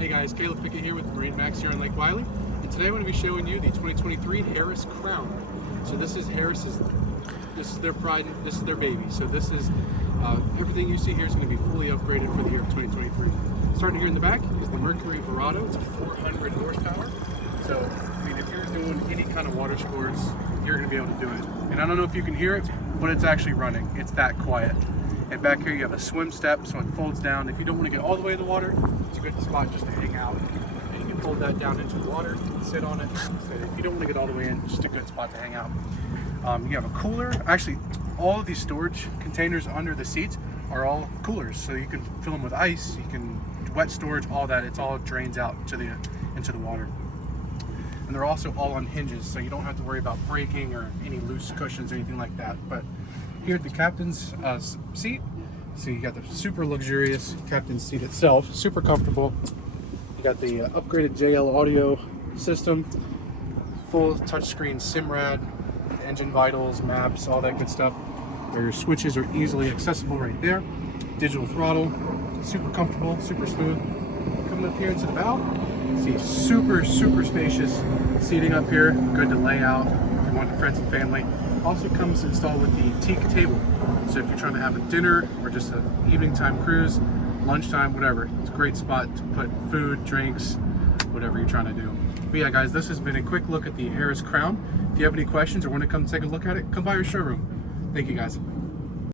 Hey guys, Caleb Pickett here with MarineMax here on Lake Wylie, and today I'm going to be showing you the 2023 Harris Crowne. So this is their pride, this is their baby. So this is everything you see here is going to be fully upgraded for the year of 2023. Starting here in the back is the Mercury Verado. It's a 400 horsepower. So I mean, if you're doing any kind of water sports, you're going to be able to do it. And I don't know if you can hear it, but it's actually running. It's that quiet. And back here you have a swim step, so it folds down. If you don't want to get all the way in the water, it's a good spot just to hang out. And you can fold that down into the water, sit on it. So if you don't want to get all the way in, it's just a good spot to hang out. You have a cooler. Actually, all of these storage containers under the seats are all coolers, so you can fill them with ice. You can wet storage, all that. It's all drains out to into the water. And they're also all on hinges, so you don't have to worry about breaking or any loose cushions or anything like that. But here at the captain's seat, so you got the super luxurious captain's seat itself, super comfortable. You got the upgraded JL audio system, full touchscreen SIMRAD, engine vitals, maps, all that good stuff. Your switches are easily accessible right there. Digital throttle, super comfortable, super smooth. Coming up here into the bow, see super spacious seating up here, good to lay out if you want friends and family. Also comes installed with the teak table. So if you're trying to have a dinner or just an evening time cruise, lunchtime, whatever, it's a great spot to put food, drinks, whatever you're trying to do. But yeah guys, this has been a quick look at the Harris Crowne. If you have any questions or want to come take a look at it, come by our showroom. Thank you guys.